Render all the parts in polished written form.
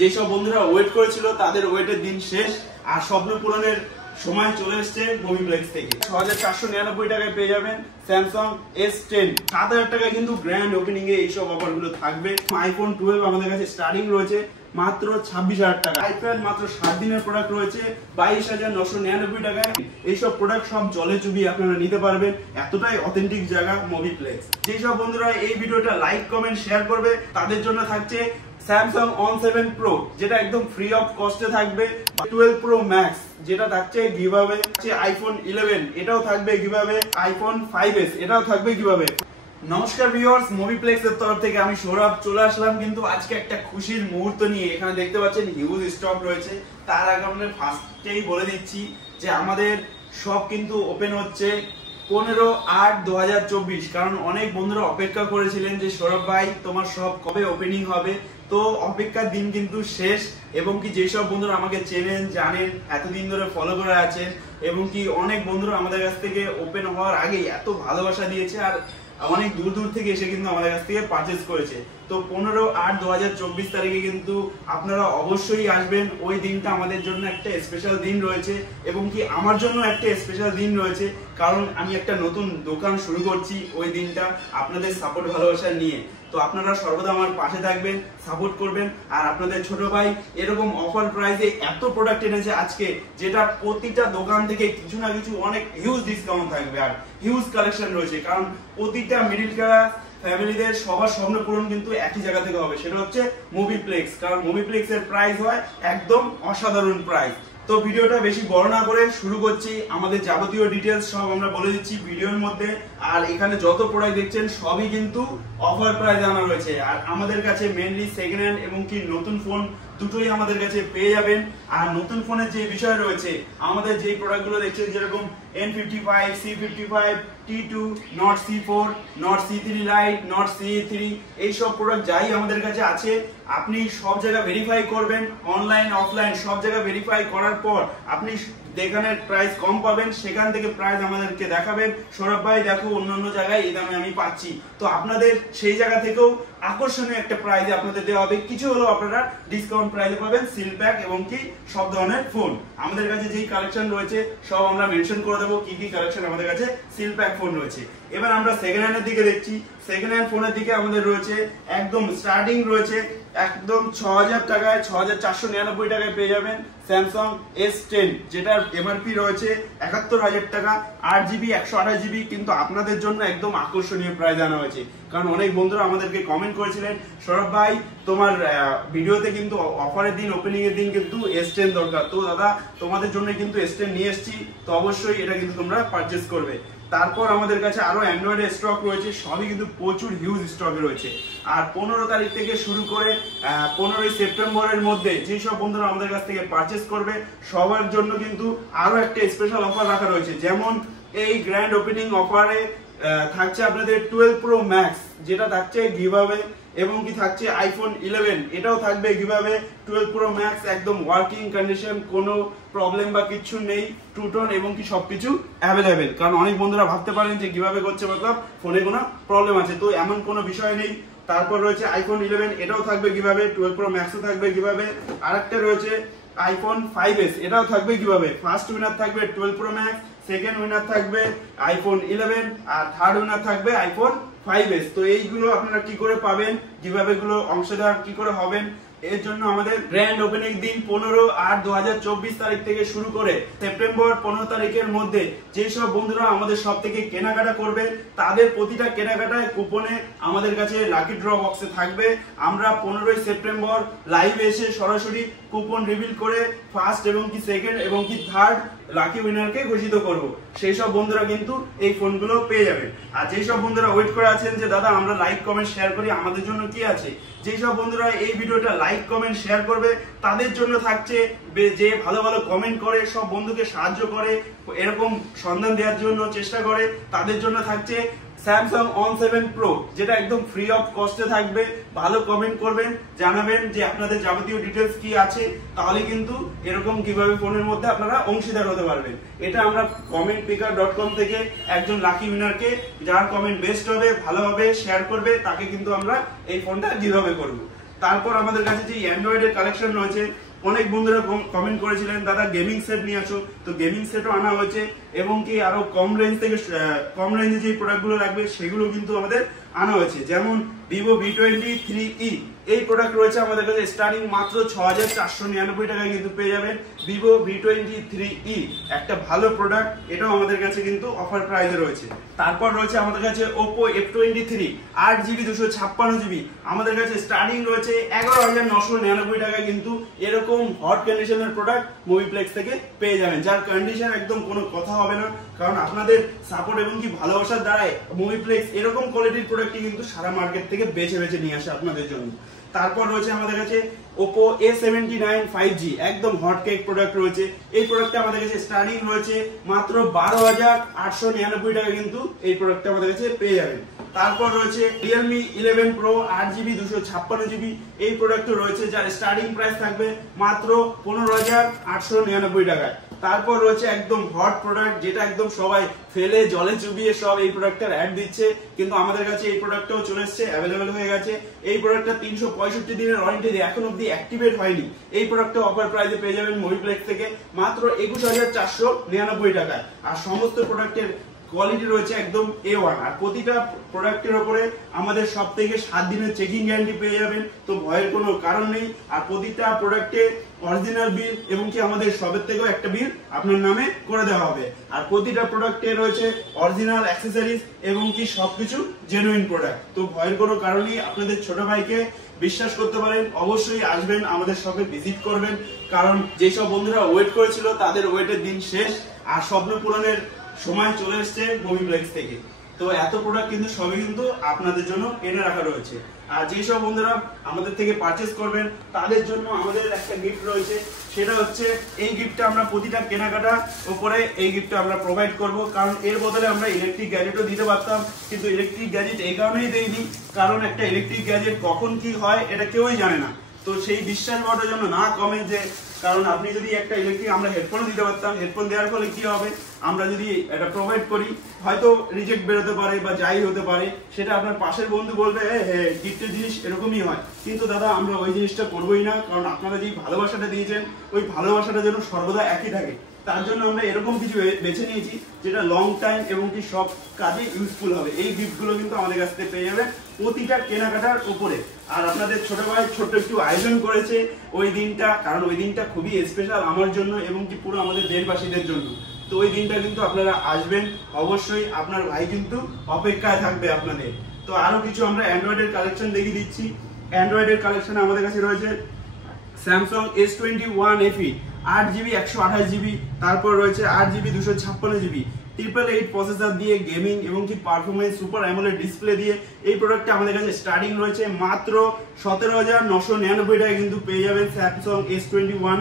যেসব বন্ধুরা ওয়েট করেছিল তাদের ওয়েটের দিন শেষ আর স্বপ্ন পূরণের সময় চলে এসেছে মোবিপ্লেক্স থেকে 6499 টাকায় পেয়ে যাবেন স্যামসাং S10। 7000 টাকায় কিন্তু গ্র্যান্ড ওপেনিং এ এইসব অফার গুলো থাকবে। আইফোন 12 আমাদের কাছে স্টার্টিং রয়েছে মাত্র 26,000 টাকা। আইপ্যাড মাত্র 7 দিনের প্রোডাক্ট রয়েছে 22,999 টাকায়। এইসব প্রোডাক্ট সব জলে চুবিয়ে আপনারা নিতে পারবেন, এতটাই অথেন্টিক জায়গা মোবিপ্লেক্স। যেসব বন্ধুরা এই ভিডিওটা লাইক কমেন্ট শেয়ার করবে তাদের জন্য থাকছে স্যামসাং On 7 Pro, যেটা একদম ফ্রি অফ কস্টে থাকবে। 12 Pro Max যেটা থাকছে গিভঅ্যাওয়ে। আইফোন 11 এটাও থাকবে গিভঅ্যাওয়ে। আইফোন 5s এটাও থাকবে গিভঅ্যাওয়ে। নমস্কার ভিউয়ার্স, মোবিপ্লেক্স এর তরফ থেকে আমি সৌরভ চলে আসলাম কিন্তু আজকে একটা খুশির মুহূর্ত নিয়ে। এখানে দেখতে পাচ্ছেন হিউজ স্টক রয়েছে। তার আগে আমরা ফার্স্টেই বলে দিচ্ছি যে আমাদের শপ কিন্তু ওপেন হচ্ছে 15/8/2024। কারণ অনেক বন্ধুরা অপেক্ষা করেছিলেন যে সৌরভ ভাই তোমার শপ কবে ওপেনিং হবে। তো অপেক্ষার দিন কিন্তু শেষ। এবং কি যেসব বন্ধুরা আমাকে চেনেন জানেন এতদিন ধরে ফলো করে আছেন এবং কি অনেক বন্ধুরা আমাদের কাছ থেকে ওপেন হওয়ার আগে এত ভালোবাসা দিয়েছে আর অনেক দূর দূর থেকে এসে কিন্তু আমাদের কাছ থেকে পারচেজ করেছে। তো 15/8/2024 তারিখে কিন্তু আপনারা অবশ্যই আসবেন। ওই দিনটা আমাদের জন্য একটা স্পেশাল দিন রয়েছে এবং কি আমার জন্য একটা স্পেশাল দিন রয়েছে, কারণ আমি একটা নতুন দোকান শুরু করছি ওই দিনটা আপনাদের সাপোর্ট ভালোবাসা নিয়ে। তো আপনারা সর্বদা আমার পাশে থাকবেন, সাপোর্ট করবেন। আর আপনাদের ছোট ভাই এরকম অফার প্রাইসে এত প্রোডাক্ট এনেছে আজকে, যেটা প্রতিটা দোকান থেকে কিছু না কিছু অনেক হিউজ ডিসকাউন্ট থাকবে আর হিউজ কালেকশন রয়েছে। কারণ প্রতিটা মিডল ক্লাস ফ্যামিলিদের সবার স্বপ্ন পূরণ কিন্তু একই জায়গা থেকে হবে, সেটা হচ্ছে মোবিপ্লেক্স। কারণ মোবিপ্লেক্স এর প্রাইস হয় একদম অসাধারণ প্রাইস। তো ভিডিওটা বেশি বড় না করে শুরু করছি। আমাদের যাবতীয় ডিটেলস সব আমরা বলে দিচ্ছি ভিডিওর মধ্যে। আর এখানে যত প্রোডাক্ট দেখছেন সবই কিন্তু অফার প্রাইসে আনা রয়েছে। আর আমাদের কাছে মেইনলি সেকেন্ড হ্যান্ড এবং কি নতুন ফোন দুটোই আমাদের কাছে পেয়ে যাবেন। আর নতুন ফোনের যে বিষয় রয়েছে, আমাদের যে প্রোডাক্টগুলো দেখছেন যেরকম N55, C55, T2, Note C4, Note C3 Lite, Note C3 এইসব প্রোডাক্ট যাই আমাদের কাছে আছে আপনি সব জায়গা ভেরিফাই করবেন, অনলাইন অফলাইন সব জায়গা ভেরিফাই করার পর আপনি যেখানে প্রাইস কম পাবেন সেখান থেকে প্রাইস আমাদেরকে দেখাবেন, সৌরভ ভাই দেখো অন্য জায়গায় এই দামে আমি পাচ্ছি। তো আপনাদের সেই জায়গা থেকেও আকর্ষণীয় একটা প্রাইসে আপনাদের দেওয়া হবে, কিছু হলেও আপনারা ডিসকাউন্ট প্রাইসে পাবেন সিল প্যাক এবং কি সব ধরনের ফোন। আমাদের কাছে যেই কালেকশন রয়েছে সব আমরা মেনশন করে দেবো কি কি কালেকশন আমাদের কাছে সিল প্যাক ফোন রয়েছে। এবার আমরা সেকেন্ড হ্যান্ডের দিকে দেখছি। সেকেন্ড হ্যান্ড ফোনের দিকে আমাদের রয়েছে একদম স্টার্টিং রয়েছে একদম 6,000 টাকায় 6,499 টাকায় পেয়ে যাবেন স্যামসাং S10, যেটার এমআরপি রয়েছে 71,000 টাকা। 8GB 128GB কিন্তু আপনাদের জন্য একদম আকর্ষণীয় প্রাইস আনা হয়েছে। কারণ অনেক বন্ধুরা আমাদেরকে কমেন্ট করেছিলেন সৌরভ ভাই তোমার ভিডিওতে কিন্তু অফারের দিন ওপেনিং এর দিন কিন্তু S10 দরকার। তো দাদা তোমাদের জন্য কিন্তু S10 নিয়ে এসেছি, তো অবশ্যই এটা কিন্তু তোমরা পারচেজ করবে। তারপর আমাদের কাছে আরো অ্যান্ড্রয়েডের স্টক রয়েছে, সবই কিন্তু প্রচুর হিউজ স্টকে রয়েছে। আর 15 তারিখ থেকে শুরু করে 15ই সেপ্টেম্বরের মধ্যে যেসব বন্ধুরা আমাদের কাছ থেকে পারচেজ করবে সবার জন্য কিন্তু আরো একটা স্পেশাল অফার রাখা রয়েছে। যেমন এই গ্র্যান্ড ওপেনিং অফারে থাকছে আপনাদের 12 Pro Max, যেটা থাকছে গিভঅ্যাওয়ে এবং কি থাকছে আইফোন 11 এটাও থাকবে গিভঅ্যাওয়ে। 12 Pro Max একদম ওয়ার্কিং কন্ডিশন, কোনো প্রবলেম বা কিছু নেই, টু টোন এবং কি সবকিছু অ্যাভেলেবেল। কারণ অনেক বন্ধুরা ভাবতে পারেন যে গিভঅ্যাওয়ে করছে মতলব ফোনে কোনো প্রবলেম আছে, তো এমন কোনো বিষয় নেই। তারপর রয়েছে আইফোন 11 এটাও থাকবে গিভঅ্যাওয়ে, 12 Pro Max ও থাকবে গিভঅ্যাওয়ে। আরেকটা রয়েছে আইফোন 5s এটাও থাকবে গিভঅ্যাওয়ে। ফার্স্ট উইনার থাকবে 12 Pro Max, সেকেন্ড উইনার থাকবে আইফোন 11 আর থার্ড উইনার থাকবে আইফোন 5s। তো এইগুলো আপনারা কি করে পাবেন, কিভাবে গুলো অংশীদার কি করে হবেন, এর জন্য আমাদের গ্র্যান্ড ওপেনিং দিন 15/8/2024 তারিখ থেকে শুরু করে সেপ্টেম্বর 15 তারিখের মধ্যে যেসব বন্ধুরা আমাদের সব থেকে কেনাকাটা করবে তাদের প্রতিটা কেনাকাটায় কুপনে আমাদের কাছে লাকি ড্র বক্সে থাকবে। আমরা 15ই সেপ্টেম্বর লাইভে এসে সরাসরি কুপন রিভিল করে ফার্স্ট এবং কি সেকেন্ড এবং কি থার্ড লাকি উইনারকে ঘোষিত করব। সেই সব বন্ধুরা কিন্তু এই ফোনগুলো পেয়ে যাবেন। আর যেই সব বন্ধুরা ওয়েট করে আছেন যে দাদা আমরা লাইক কমেন্ট শেয়ার করি আমাদের জন্য কি আছে, যেই সব বন্ধুরা এই ভিডিওটা লাইক কমেন্ট শেয়ার করবে তাদের জন্য থাকছে যে ভালো ভালো কমেন্ট করে সব বন্ধুকে সাহায্য করে এরকম সন্ধান দেওয়ার জন্য চেষ্টা করে, তাদের জন্য থাকছে স্যামসাং On 7 Pro, যেটা একদম ফ্রি অফ কস্টে থাকবে। ভালো কমেন্ট করবেন, জানাবেন যে আপনাদের যাবতীয় ডিটেলস কি আছে, তাহলে কিন্তু এরকম কিভাবে ফোনের মধ্যে আপনারা অংশীদার হতে পারবেন। এটা আমরা commentpicker.com থেকে একজন লাকি উইনারকে যার কমেন্ট বেস্ট হবে ভালো হবে শেয়ার করবে তাকে কিন্তু আমরা এই ফোনটা গিভঅ্যাওয়ে করব। তারপর আমাদের কাছে যে অ্যান্ড্রয়েডের কালেকশন রয়েছে, অনেক বন্ধুরা কমেন্ট করেছিলেন দাদা গেমিং সেট নিয়ে আসো, তো গেমিং সেটও আনা হয়েছে এবং কি আরো কম রেঞ্জ থেকে কম রেঞ্জে যে প্রোডাক্টগুলো লাগবে সেগুলো কিন্তু আমাদের আনা হয়েছে। যেমন ভিভো V23e এই প্রোডাক্ট রয়েছে আমাদের কাছে স্টার্টিং মাত্র 6499 টাকায় কিন্তু পেয়ে যাবেন ভিভো V23e, একটা ভালো প্রোডাক্ট, এটাও আমাদের কাছে কিন্তু অফার প্রাইসে রয়েছে। তারপর রয়েছে আমাদের কাছে Oppo F23 8GB 256GB, আমাদের কাছে স্টার্টিং রয়েছে 11999 টাকায় কিন্তু এরকম হট কন্ডিশনের প্রোডাক্ট মুভিপ্লেক্স থেকে পেয়ে যাবেন, যার কন্ডিশন একদম কোনো কথা হবে না, কারণ আপনাদের সাপোর্ট এবং কি ভালোবাসার দ্বারাই মুভিপ্লেক্স এরকম কোয়ালিটির প্রোডাক্টই কিন্তু সারা মার্কেট থেকে বেছে বেছে নিয়ে আসে আপনাদের জন্য। তারপর রয়েছে আমাদের কাছে Oppo A79 5G, একদম হট কেক প্রোডাক্ট রয়েছে। এই প্রোডাক্টটা আমাদের কাছে স্টার্টিং রয়েছে মাত্র 12,899 টাকা কিন্তু এই প্রোডাক্টটা আমাদের কাছে পেয়ে যাবেন। তারপর রয়েছে Realme 11 Pro 8GB 256GB, এই প্রোডাক্টও রয়েছে যার স্টার্টিং প্রাইস থাকবে মাত্র 15,899 টাকায়। তারপর রয়েছে একদম হট প্রোডাক্ট, যেটা একদম সবাই ফেলে জলে চুবিয়ে সব এই প্রোডাক্টের অ্যাড দিচ্ছে, কিন্তু আমাদের কাছে এই প্রোডাক্টটাও চলে এসেছে, অ্যাভেলেবেল হয়ে গেছে। এই প্রোডাক্টটা 365 দিনের ওয়ারেন্টি দিয়ে এখন অব্দি অ্যাক্টিভেট হয়নি। এই প্রোডাক্টটা অফার প্রাইসে পেয়ে যাবেন মুভিপ্লেক্স থেকে মাত্র 21,499 টাকায়। আর সমস্ত প্রোডাক্টের কোয়ালিটি রয়েছে একদম A1, আর প্রতিটা প্রোডাক্টের উপরে আমাদের সব থেকে 7 দিনের চেকিং গ্যারান্টি পেয়ে যাবেন, তো ভয়ের কোনো কারণ নেই। আর প্রতিটা প্রোডাক্টে অরিজিনাল বিল এবং কি আমাদের সবের থেকেও একটা বিল আপনার নামে করে দেওয়া হবে। আর প্রতিটা প্রোডাক্টে রয়েছে অরিজিনাল অ্যাক্সেসরিজ এবং কি সবকিছু জেনুইন প্রোডাক্ট, তো ভয়ের কোনো কারণ নেই। আপনাদের ছোট ভাইকে বিশ্বাস করতে পারেন, অবশ্যই আসবেন আমাদের শপে ভিজিট করবেন, কারণ যেসব বন্ধুরা ওয়েট করেছিল তাদের ওয়েটের দিন শেষ আর স্বপ্ন পূরণের সময় চলে এসছে মুভিপ্লেক্স থেকে। তো এত প্রোডাক্ট কিন্তু সবই কিন্তু আপনাদের জন্য এনে রাখা রয়েছে। আর যেসব বন্ধুরা আমাদের থেকে পারচেস করবেন তাদের জন্য আমাদের একটা গিফট রয়েছে, সেটা হচ্ছে এই গিফটটা আমরা প্রতিটা কেনাকাটার উপরে এই গিফটটা আমরা প্রোভাইড করব, কারণ এর বদলে আমরা ইলেকট্রিক গ্যাজেটও দিতে পারতাম, কিন্তু ইলেকট্রিক গ্যাজেট এই কারণেই দেইনি কারণ একটা ইলেকট্রিক গ্যাজেট কখন কি হয় এটা কেউই জানে না। তো সেই বিশ্বাস করার জন্য না কমে যে, কারণ আপনি যদি একটা ইলেকট্রিক আমরা হেডফোন দিতে পারতাম, হেডফোন দেওয়ার ফলে কি হবে, আমরা যদি এটা প্রোভাইড করি হয়তো রিজেক্ট বেরোতে পারে বা যাই হতে পারে, সেটা আপনার পাশের বন্ধু বলবে হ্যাঁ গিফটের জিনিস এরকমই হয়, কিন্তু দাদা আমরা ওই জিনিসটা করবোই না, কারণ আপনারা যেই ভালোবাসাটা দিয়েছেন ওই ভালোবাসাটা যেন সর্বদা একই থাকে। তার জন্য আমরা এরকম কিছু বেছে নিয়েছি যেটা লং টাইম এবং কি সব কাজে ইউজফুল হবে। এই গিফটগুলো কিন্তু আমাদের কাছ থেকে পেয়ে যাবে প্রতিটা কেনাকাটার উপরে। আর আপনাদের ছোট ভাই ছোট্ট একটু আয়োজন করেছে ওই দিনটা, কারণ ওই দিনটা খুবই স্পেশাল আমার জন্য এবং কি পুরো আমাদের দেশবাসীদের জন্য। তো ওই দিনটা কিন্তু আপনারা আসবেন অবশ্যই, আপনার ভাই কিন্তু অপেক্ষায় থাকবে আপনাদের। তো আরো কিছু আমরা অ্যান্ড্রয়েডের কালেকশন দেখিয়ে দিচ্ছি। অ্যান্ড্রয়েডের কালেকশন আমাদের কাছে রয়েছে Samsung S21 FE 8GB 128GB, তারপর রয়েছে 8GB 256GB 888 প্রসেসর দিয়ে গেমিং এবং কি পারফরম্যান্স সুপার অ্যামোলেড ডিসপ্লে দিয়ে এই প্রোডাক্টটা আমাদের কাছে স্টার্টিং রয়েছে মাত্র 17,999 টাকায় কিন্তু পেয়ে যাবেন স্যামসাং S21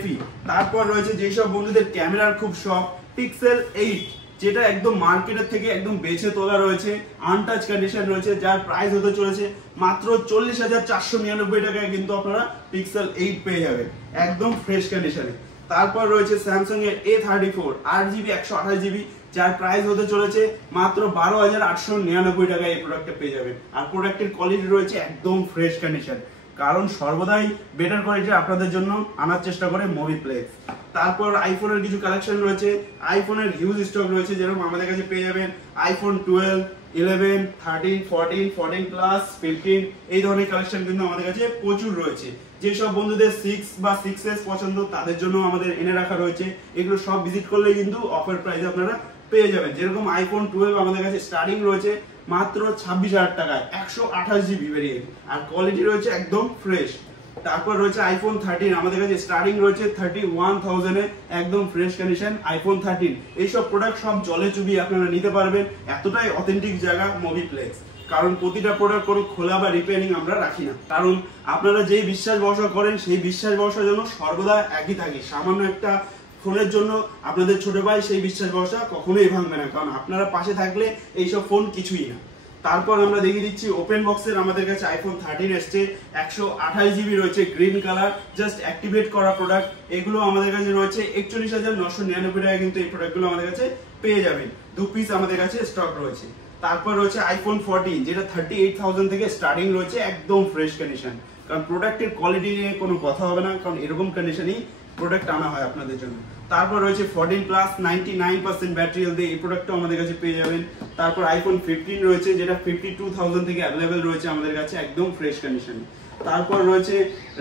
FE। তারপর রয়েছে যেসব বন্ধুদের ক্যামেরার খুব শখ, পিক্সেল 8, যেটা একদম মার্কেটের থেকে একদম বেছে তোলা রয়েছে, আনটাচ কন্ডিশন রয়েছে, যার প্রাইস হতে চলেছে মাত্র 40,499 টাকায় কিন্তু আপনারা পিক্সেল 8 পেয়ে যাবেন একদম ফ্রেশ কন্ডিশনে। তারপর রয়েছে স্যামসাং এর A34 8GB 128GB, যার প্রাইস হতে চলেছে মাত্র 12,899 টাকায় এই প্রোডাক্টটা পেয়ে যাবেন। আর প্রোডাক্টের কোয়ালিটি রয়েছে একদম ফ্রেশ কন্ডিশন, কারণ সর্বদাই বেটার কোয়ালিটি আপনাদের জন্য আনার চেষ্টা করে মুভিপ্লেক্স। তারপর আইফোনের কিছু কালেকশন রয়েছে, আইফোনের হিউজ স্টক রয়েছে, যেরকম আমাদের কাছে পেয়ে যাবেন আইফোন 12, 11, 13, 14, 14 প্লাস, 15, এই ধরনের কালেকশন কিন্তু আমাদের কাছে প্রচুর রয়েছে। যেসব বন্ধুদের 6 বা 6s পছন্দ তাদের জন্য আমাদের এনে রাখা রয়েছে, এগুলো সব ভিজিট করলে কিন্তু অফার প্রাইসে আপনারা পেয়ে যাবেন। যেরকম আইফোন 12 আমাদের কাছে স্টার্টিং রয়েছে মাত্র 26,000 টাকায় 128GB ভেরিয়েন্ট, আর কোয়ালিটি রয়েছে একদম ফ্রেশ। তারপর রয়েছে আইফোন 13 আমাদের কাছে স্টার্টিং রয়েছে 31,000 এ একদম ফ্রেশ কন্ডিশন আইফোন 13। এইসব প্রোডাক্ট সব জলে চুবিয়ে আপনারা নিতে পারবেন, এতটাই অথেন্টিক জায়গা মুভিপ্লেক্স, কারণ প্রতিটা প্রোডাক্ট কোনো খোলা বা রিপেয়ারিং আমরা রাখি না, কারণ আপনারা যেই বিশ্বাস ভরসা করেন সেই বিশ্বাস ভরসার জন্য সর্বদা একই থাকে। সামান্য একটা ফোনের জন্য আপনাদের ছোট ভাই সেই বিশ্বাস ভরসা কখনোই ভাঙবে না, কারণ আপনারা পাশে থাকলে এইসব ফোন কিছুই না। তারপর আমরা দেখিয়ে দিচ্ছি ওপেন বক্সের আমাদের কাছে আইফোন 13 এসছে, 128GB রয়েছে, গ্রিন কালার, জাস্ট অ্যাক্টিভেট করা প্রোডাক্ট। এগুলো আমাদের কাছে রয়েছে 41,999 টাকায় কিন্তু এই প্রোডাক্টগুলো আমাদের কাছে পেয়ে যাবেন। 2 পিস আমাদের কাছে স্টক রয়েছে। তারপর রয়েছে আইফোন 14, যেটা 38,000 থেকে স্টার্টিং রয়েছে, একদম ফ্রেশ কন্ডিশন। কারণ প্রোডাক্টের কোয়ালিটি নিয়ে কোনো কথা হবে না, কারণ এরকম কন্ডিশনেই প্রোডাক্ট আনা হয় আপনাদের জন্য। তারপর রয়েছে 14 প্লাস 99% ব্যাটারি হেলথ, এই প্রোডাক্টটা আমাদের কাছে পেয়ে যাবেন। তারপর আইফোন 15 রয়েছে, যেটা 52,000 থেকে অ্যাভেলেবেল রয়েছে আমাদের কাছে একদম ফ্রেশ কন্ডিশনে। তারপর রয়েছে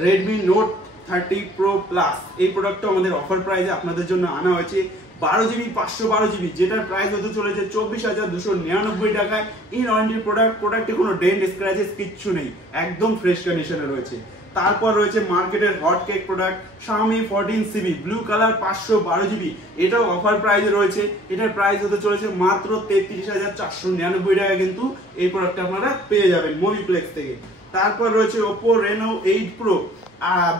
রেডমি নোট 30 প্রো প্লাস, এই প্রোডাক্টটা আমাদের অফার প্রাইসে আপনাদের জন্য আনা হয়েছে 12GB 512GB, যেটার প্রাইস হতে চলেছে 24,299 টাকায়। ইন ওয়ারেন্টি প্রোডাক্টে কোনো ডেন্ট স্ক্র্যাচেস কিচ্ছু নেই, একদম ফ্রেশ কন্ডিশনে রয়েছে। তারপর রয়েছে মার্কেটের hot cake product Xiaomi 14CB blue colour 512GB, এটাও অফার প্রাইসে রয়েছে। এটার প্রাইস হতে চলেছে মাত্র 33,499 টাকা, কিন্তু এই প্রোডাক্টটা আপনারা পেয়ে যাবেন মোভিপ্লেক্স থেকে। তারপর রয়েছে Oppo Reno 8 Pro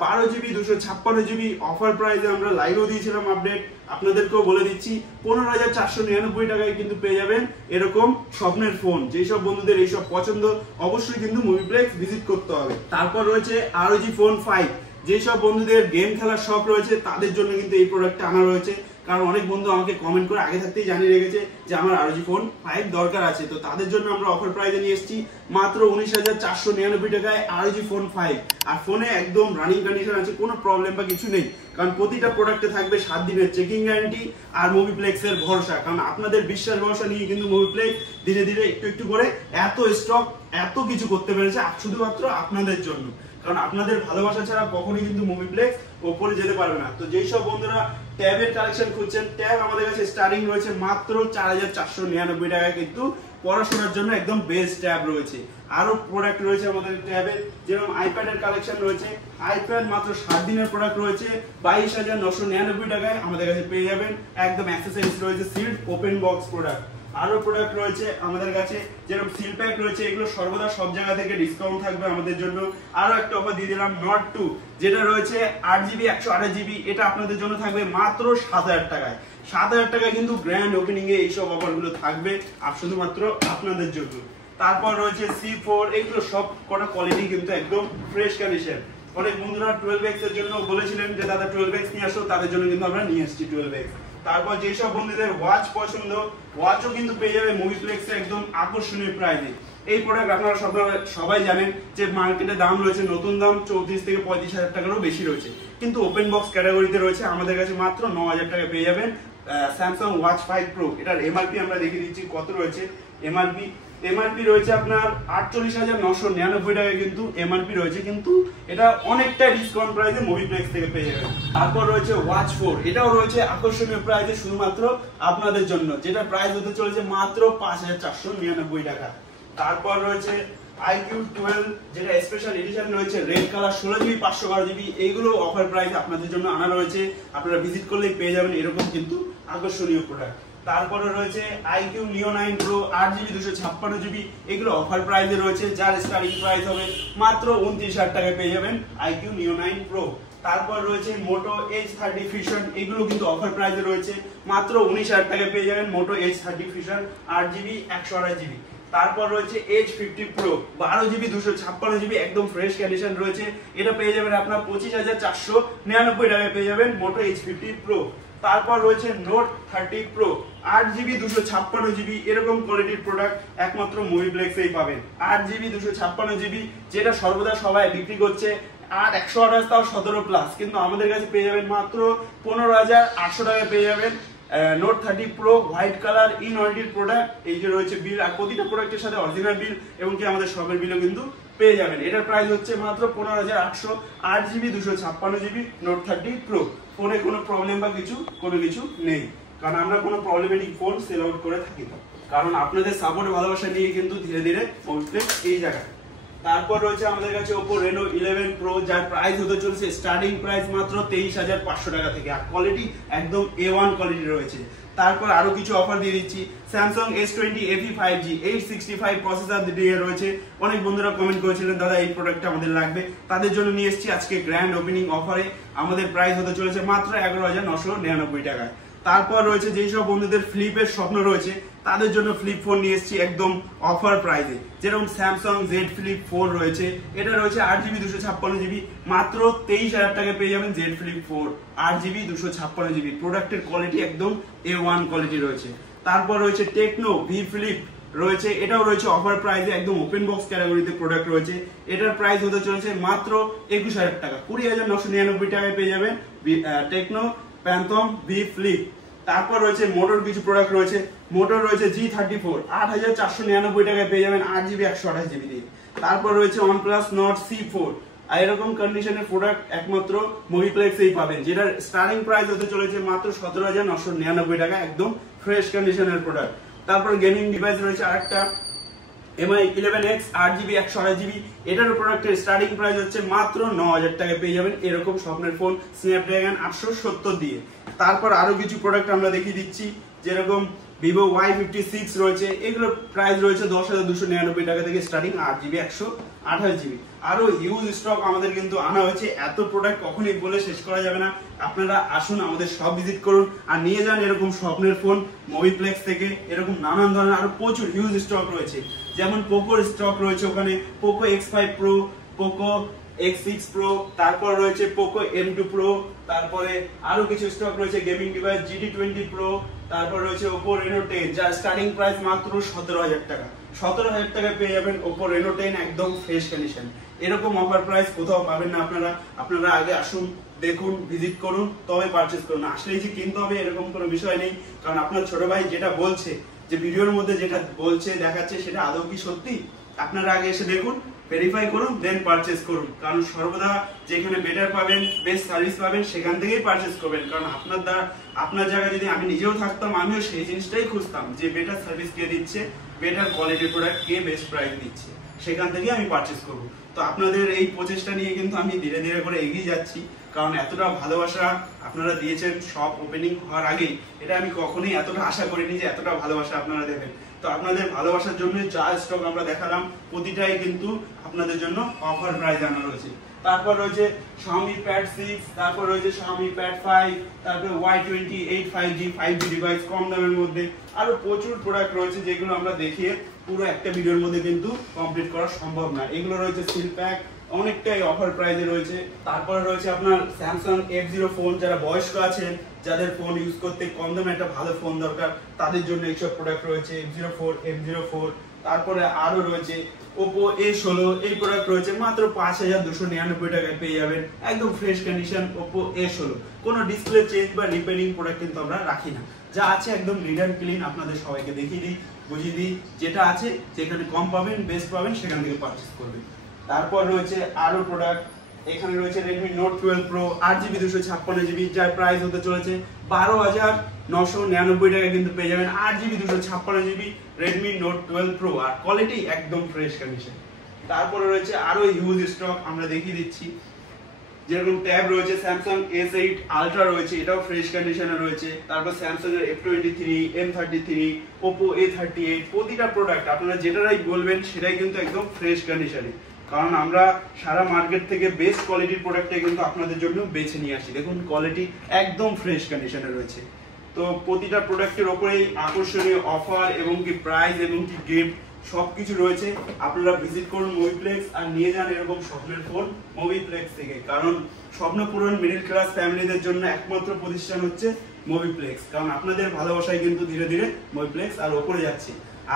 12GB 256GB, offer প্রাইসে আমরা লাইভও দিয়েছিলাম আপডেট, আপনাদেরকেও বলে দিচ্ছি 15,499 টাকায় কিন্তু পেয়ে যাবেন এরকম স্বপ্নের ফোন। যেসব বন্ধুদের এইসব পছন্দ অবশ্যই কিন্তু মুভিপ্লেক্স ভিজিট করতে হবে। তারপর রয়েছে ROG Phone 5, যেসব বন্ধুদের গেম খেলার শখ রয়েছে তাদের জন্য কিন্তু এই প্রোডাক্টটা আনা রয়েছে, কারণ অনেক বন্ধু আমাকে কমেন্ট করে আগে থাকতেই জানিয়ে রেখেছে যে আমার ROG Phone 5 দরকার আছে, তো তাদের জন্য আমরা অফার প্রাইসে নিয়ে এসেছি মাত্র 19,499 টাকায় ROG Phone 5। আর ফোনে একদম রানিং কন্ডিশন আছে, কোনো প্রবলেম বা কিছু নেই, কারণ প্রতিটা প্রোডাক্টে থাকবে 7 দিনের চেকিং গ্যারান্টি আর মুভিপ্লেক্সের ভরসা, কারণ আপনাদের বিশ্বাস ভরসা নিয়ে কিন্তু মুভিপ্লেক্স ধীরে ধীরে একটু করে এত স্টক এত কিছু করতে পেরেছে শুধুমাত্র আপনাদের জন্য, কারণ আপনাদের ভালোবাসা ছাড়া কখনোই কিন্তু মুভিপ্লেক্স উপরে যেতে পারবে না। তো যেই সব বন্ধুরা ট্যাবের কালেকশন খুঁজছেন, ট্যাব আমাদের কাছে স্টার্টিং রয়েছে মাত্র 4,499 টাকায়, কিন্তু পড়াশোনার জন্য একদম বেস্ট ট্যাব রয়েছে। আরো প্রোডাক্ট রয়েছে আমাদের ট্যাবে, যেরকম আইপ্যাডের কালেকশন রয়েছে, আইপ্যাড মাত্র 7 দিনের প্রোডাক্ট রয়েছে 22,999 টাকায় আমাদের কাছে পেয়ে যাবেন। একদম অ্যাক্সেসরিজ রয়েছে, সিল্ড ওপেন বক্স প্রোডাক্ট। আরো প্রোডাক্ট রয়েছে আমাদের কাছে, যেরকম সিল প্যাক রয়েছে, এগুলো সর্বদা সব জায়গা থেকে ডিসকাউন্ট থাকবে আমাদের জন্য। আরো একটা অফার দিয়ে দিলাম নট 2, যেটা রয়েছে 8GB 128GB, এটা আপনাদের জন্য থাকবে মাত্র 7,000 টাকায়। 7,000 টাকায় কিন্তু গ্র্যান্ড ওপেনিং এ এইসব অফারগুলো থাকবে আর শুধুমাত্র আপনাদের জন্য। তারপর রয়েছে C4, এগুলো সব কটা কোয়ালিটি কিন্তু একদম ফ্রেশ কন্ডিশন। অনেক বন্ধুরা 12X এর জন্য বলেছিলেন যে দাদা 12X নিয়ে আসো, তাদের জন্য কিন্তু আমরা নিয়ে এসেছি 12X। তারপর যেসব বন্ধুদের ওয়াচ পছন্দ, ওয়াচও কিন্তু পেয়ে যাবে মুভিপ্লেক্সে একদম আকর্ষণীয় প্রাইসে। এই প্রোডাক্ট আপনারা সবাই জানেন যে মার্কেটে দাম রয়েছে, নতুন দাম 34 থেকে 35,000 টাকারও বেশি রয়েছে, কিন্তু ওপেন বক্স ক্যাটাগরিতে রয়েছে আমাদের কাছে মাত্র 9,000 টাকা পেয়ে যাবেন স্যামসাং ওয়াচ 5 প্রো। এটার এমআরপি আমরা দেখিয়ে দিচ্ছি কত রয়েছে। এমআরপি রয়েছে আপনার 48,999 টাকায় কিন্তু এমআরপি রয়েছে, কিন্তু এটা অনেকটা ডিসকাউন্ট প্রাইসে মুভিপ্লেক্স থেকে পেয়ে যাবেন। তারপর রয়েছে ওয়াচ 4, এটাও রয়েছে আকর্ষণীয় প্রাইসে শুধুমাত্র আপনাদের জন্য, যেটা প্রাইস হতে চলেছে মাত্র 5,499 টাকা। তারপর রয়েছে iQOO 12, যেটা স্পেশাল এডিশন রয়েছে, রেড কালার 16GB 512GB, এইগুলো অফার প্রাইস আপনাদের জন্য আনা রয়েছে, আপনারা ভিজিট করলেই পেয়ে যাবেন এরকম কিন্তু আকর্ষণীয় প্রোডাক্ট। তারপরে রয়েছে iQOO Neo 9 Pro 8GB 256GB, এগুলো অফার প্রাইসে রয়েছে, যার স্টার্টিং প্রাইস হবে মাত্র 29,000 টাকায় পেয়ে যাবেন iQOO Neo 9 Pro। তারপর রয়েছে Moto H30 Fusion, এগুলো কিন্তু অফার প্রাইসে রয়েছে মাত্র 19,000 টাকায় পেয়ে যাবেন Moto H30 Fusion 8GB 128GB। তারপর রয়েছে H50 Pro 12GB 256GB, একদম ফ্রেশ কন্ডিশন রয়েছে, এটা পেয়ে যাবেন আপনার 25,499 টাকায় পেয়ে যাবেন Moto H50 Pro। তারপর রয়েছে Note 30 Pro 8GB 256GB, এরকম কোয়ালিটির প্রোডাক্ট একমাত্র মুভিপ্লেক্সেই পাবেন। 8GB 256GB, যেটা সর্বদা সবাই বিক্রি করছে 128 তাও 17 প্লাস, কিন্তু আমাদের কাছে পেয়ে যাবেন মাত্র 15,800 টাকায় পেয়ে যাবেন Note 30 Pro white colour in ওয়ারেন্টির প্রোডাক্ট। এই যে রয়েছে বিল, আর প্রতিটা প্রোডাক্টের সাথে অরিজিনাল বিল এবং কি আমাদের শপের বিলও কিন্তু পেয়ে যাবেন। এটার প্রাইস হচ্ছে মাত্র 15,800, 8GB 256GB Note 30 Pro। ফোনে কোনো প্রবলেম বা কোনো কিছু নেই, কারণ আমরা কোনো প্রবলেমেটিক ফোন সেল আউট করে থাকি না, কারণ আপনাদের সাপোর্ট ভালোবাসা নিয়ে কিন্তু ধীরে ধীরে মুভিপ্লেক্স এই জায়গায়। তারপর রয়েছে আমাদের কাছে Oppo Reno 11 Pro, যার প্রাইস হতে চলেছে স্টার্টিং প্রাইস মাত্র 23,500 টাকা থেকে, আর কোয়ালিটি একদম A1 কোয়ালিটি রয়েছে। তারপর আরো কিছু অফার দিয়ে দিচ্ছি, Samsung S20 FE 5G 865 processor দিয়ে রয়েছে। অনেক বন্ধুরা কমেন্ট করেছিলেন দাদা এই প্রোডাক্টটা আমাদের লাগবে, তাদের জন্য নিয়ে এসেছি আজকে গ্র্যান্ড ওপেনিং অফারে, আমাদের প্রাইস হতে চলেছে মাত্র 11,999 টাকায়। তারপর রয়েছে যেই সব বন্ধুদের ফ্লিপের স্বপ্ন রয়েছে তাদের জন্য ফ্লিপ ফোন নিয়ে এসেছি একদম অফার প্রাইসে, যেরকম Samsung Z Flip 4 রয়েছে, এটা রয়েছে 8GB 256GB, মাত্র 23,000 টাকায় পেয়ে যাবেন Z Flip 4 8GB 256GB। প্রোডাক্টের কোয়ালিটি একদম A1 কোয়ালিটি রয়েছে। তারপর রয়েছে Tecno V Flip রয়েছে, এটাও রয়েছে অফার প্রাইসে, একদম ওপেন বক্স ক্যাটাগরিতে প্রোডাক্ট রয়েছে। এটার প্রাইস হতে চলেছে মাত্র 21,000 টাকা, 20,999 টাকায় পেয়ে যাবেন টেকনো প্যান্থম ভি ফ্লিপ। তারপর রয়েছে মোটর কিছু প্রোডাক্ট রয়েছে, মোটর রয়েছে G34, 8,499 টাকায় পেয়ে যাবেন 8GB 128GB দিয়ে। তারপর রয়েছে OnePlus Nord C4, আর এরকম কন্ডিশনের প্রোডাক্ট একমাত্র মুভিপ্লেক্সেই পাবেন, যেটার স্টার্টিং প্রাইস হতে চলেছে মাত্র 17,999 টাকা, একদম ফ্রেশ কন্ডিশনের প্রোডাক্ট। তারপর গেমিং ডিভাইস রয়েছে আরেকটা MI 11X 8GB 128GB, এটার প্রোডাক্টের স্টার্টিং প্রাইস হচ্ছে মাত্র 9,000 টাকায় পেয়ে যাবেন এরকম স্বপ্নের ফোন স্ন্যাপড্রাগন 870 দিয়ে। তারপর আরো কিছু প্রোডাক্ট আমরা দেখিয়ে দিচ্ছি, যেরকম Vivo Y56 রয়েছে, এগুলোর প্রাইস রয়েছে 10,299 টাকা থেকে স্টার্টিং, 8GB 128GB। আরো হিউজ স্টক আমাদের কিন্তু আনা হয়েছে, এত প্রোডাক্ট কখনোই বলে শেষ করা যাবে না। আপনারা আসুন, আমাদের সব ভিজিট করুন আর নিয়ে যান এরকম স্বপ্নের ফোন মুভিপ্লেক্স থেকে। এরকম নানান ধরনের আরো প্রচুর হিউজ স্টক রয়েছে, যেমন পোকোর স্টক রয়েছে ওখানে, Poco X5 Pro, Poco X6 Pro, তারপর রয়েছে পোকো M2 Pro, তারপরে আরো কিছু স্টক রয়েছে গেমিং ডিভাইস GT20 Pro, তারপর রয়েছে Oppo Reno 10, যার স্টার্টিং প্রাইস মাত্র 17,000 টাকা। 17,000 টাকায় পেয়ে যাবেন Oppo Reno 10 একদম ফ্রেশ কন্ডিশন। এরকম অফার প্রাইস কোথাও পাবেন না আপনারা। আপনারা আগে আসুন, দেখুন, ভিজিট করুন, তবে পারচেজ করুন। আসলেই যে কিনতে হবে এরকম কোনো বিষয় নেই, কারণ আপনার ছোট ভাই যেটা বলছে, যে ভিডিওর মধ্যে যেটা বলছে দেখাচ্ছে, সেটা আদৌ কি সত্যি? আপনারা আগে এসে দেখুন, ভেরিফাই করুন, দেন পারচেজ করুন। কারণ সর্বদা যেখানে বেটার পাবেন, বেস্ট সার্ভিস পাবেন, সেখান থেকেই পারচেজ করবেন। কারণ আপনার জায়গায় যদি আমি নিজেও থাকতাম, আমিও সেই জিনিসটাই খুঁজতাম, যে বেটার সার্ভিস কে দিচ্ছে, বেটার কোয়ালিটির প্রোডাক্ট কে বেস্ট প্রাইস দিচ্ছে, সেখান থেকে আমি পারচেজ করব। তো আপনাদের এই প্রচেষ্টা নিয়ে কিন্তু আমি ধীরে ধীরে করে এগিয়ে যাচ্ছি, কারণ এতটা ভালোবাসা আপনারা দিয়েছেন শপ ওপেনিং হওয়ার আগেই। এটা আমি কখনোই এতটা আশা করিনি যে এতটা ভালোবাসা আপনারা দেবেন। তো আপনাদের ভালোবাসার জন্য যা স্টক আমরা দেখালাম, প্রতিটাই কিন্তু আপনাদের জন্য অফার প্রাইস আনা রয়েছে। তারপর রয়েছে Xiaomi Pad 6, তারপর রয়েছে Xiaomi Pad 5, তারপর Y28 5G ডিভাইস কম দামের মধ্যে। আরো প্রচুর প্রোডাক্ট রয়েছে, যেগুলো আমরা দেখিয়ে পুরো একটা ভিডিওর মধ্যে কিন্তু কমপ্লিট করা সম্ভব না। এগুলো রয়েছে সিল প্যাক, অনেকটাই অফার প্রাইসে রয়েছে। তারপরে রয়েছে আপনার Samsung F0 ফোন, যারা বয়স্ক আছেন, যাদের ফোন ইউজ করতে কম দামে একটা ভালো ফোন দরকার, তাদের জন্য এইসব প্রোডাক্ট রয়েছে F04। তারপরে আরো রয়েছে Oppo A16, এই প্রোডাক্ট রয়েছে মাত্র 5,299 টাকায় পেয়ে যাবেন, একদম ফ্রেশ কন্ডিশন Oppo A16। কোনো ডিসপ্লে চেঞ্জ বা রিপেয়ারিং প্রোডাক্ট কিন্তু আমরা রাখি না, যা আছে একদম নিট অ্যান্ড ক্লিন। আপনাদের সবাইকে দেখিয়ে দিই, বুঝিয়ে দিই, যেটা আছে, যেখানে কম পাবেন, বেস্ট পাবেন, সেখান থেকে পারচেজ করবেন। তারপর রয়েছে আরো প্রোডাক্ট, এখানে রয়েছে Redmi Note 12 Pro 8GB 256GB, যার প্রাইস হতে চলেছে 12,999 টাকা, কিন্তু পেয়ে যাবেন 8GB 256GB Redmi Note 12 Pro, আর কোয়ালিটি একদম ফ্রেশ কন্ডিশন। তারপরে রয়েছে আরো হিউজ স্টক, আমরা দেখিয়ে দিচ্ছি, যেরকম ট্যাব রয়েছে Samsung S8 Ultra রয়েছে, এটাও ফ্রেশ কন্ডিশনে রয়েছে। তারপর Samsung এর F23, M33, Oppo A38, প্রতিটা প্রোডাক্ট আপনারা যেটাই বলবেন সেটাই কিন্তু একদম ফ্রেশ কন্ডিশনে, কারণ আমরা সারা মার্কেট থেকে বেস্ট কোয়ালিটির প্রোডাক্টটা কিন্তু আপনাদের জন্য বেছে নিয়ে আসি। দেখুন কোয়ালিটি একদম ফ্রেশ কন্ডিশনে রয়েছে। তো প্রতিটা প্রোডাক্টের ওপরেই আকর্ষণীয় অফার এবং কি প্রাইস এবং কি গিফট সবকিছু রয়েছে। আপনারা ভিজিট করুন মুভিপ্লেক্স আর নিয়ে যান এরকম স্বপ্নের ফোন মুভিপ্লেক্স থেকে, কারণ স্বপ্ন পূরণ মিডল ক্লাস ফ্যামিলিদের জন্য একমাত্র প্রতিষ্ঠান হচ্ছে মুভিপ্লেক্স। কারণ আপনাদের ভালোবাসায় কিন্তু ধীরে ধীরে মুভিপ্লেক্স আর ওপরে যাচ্ছে।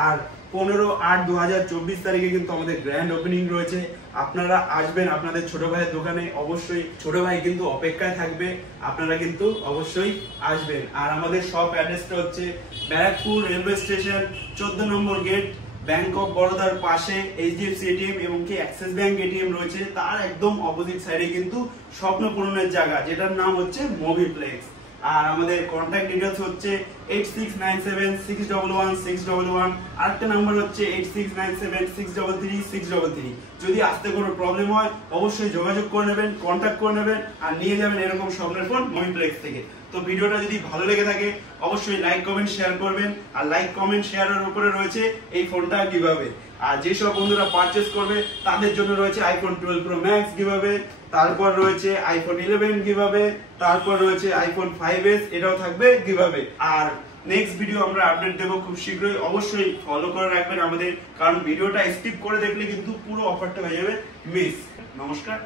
আর 15/8/2024 তারিখে কিন্তু আমাদের গ্র্যান্ড ওপেনিং রয়েছে। আপনারা আসবেন আপনাদের ছোট ভাইয়ের দোকানে, অবশ্যই ছোট ভাই কিন্তু অপেক্ষায় থাকবে, আপনারা কিন্তু অবশ্যই আসবেন। আর আমাদের শপ অ্যাড্রেসটা হচ্ছে ব্যারাকপুর রেলওয়ে স্টেশন 14 নম্বর গেট, ব্যাংক অফ বরোদার পাশে HDFC ATM এবং কি অ্যাক্সিস ব্যাংক ATM রয়েছে, তার একদম অপোজিট সাইডে কিন্তু স্বপ্ন পূরণের জায়গা, যেটার নাম হচ্ছে মুভিপ্লেক্স। আর আমাদের কন্ট্যাক্ট ডিটেইলস হচ্ছে 8697611611, আরেকটা নাম্বার হচ্ছে 8697633633। যদি আসতে কোনো প্রবলেম হয় অবশ্যই যোগাযোগ করে নেবেন, কন্ট্যাক্ট করে নেবেন আর নিয়ে যাবেন এরকম স্বপ্নের ফোন মুভিপ্লেক্স থেকে। তো ভিডিওটা যদি ভালো লেগে থাকে অবশ্যই লাইক কমেন্ট শেয়ার করবেন, আর লাইক কমেন্ট শেয়ারের উপরে রয়েছে এই ফোনটা কিভাবে। আর যেসব বন্ধুরা পারচেজ করবে তাদের জন্য রয়েছে iPhone 12 Pro Max কিভাবে, তারপর রয়েছে iPhone 11 কিভাবে, তারপর রয়েছে iPhone 5s, এটাও থাকবে কিভাবে। আর নেক্সট ভিডিও আমরা আপডেট দেবো খুব শীঘ্রই, অবশ্যই ফলো করে রাখবেন আমাদের, কারণ ভিডিওটা স্কিপ করে দেখলে কিন্তু পুরো অফারটা হয়ে যাবে মিস। নমস্কার।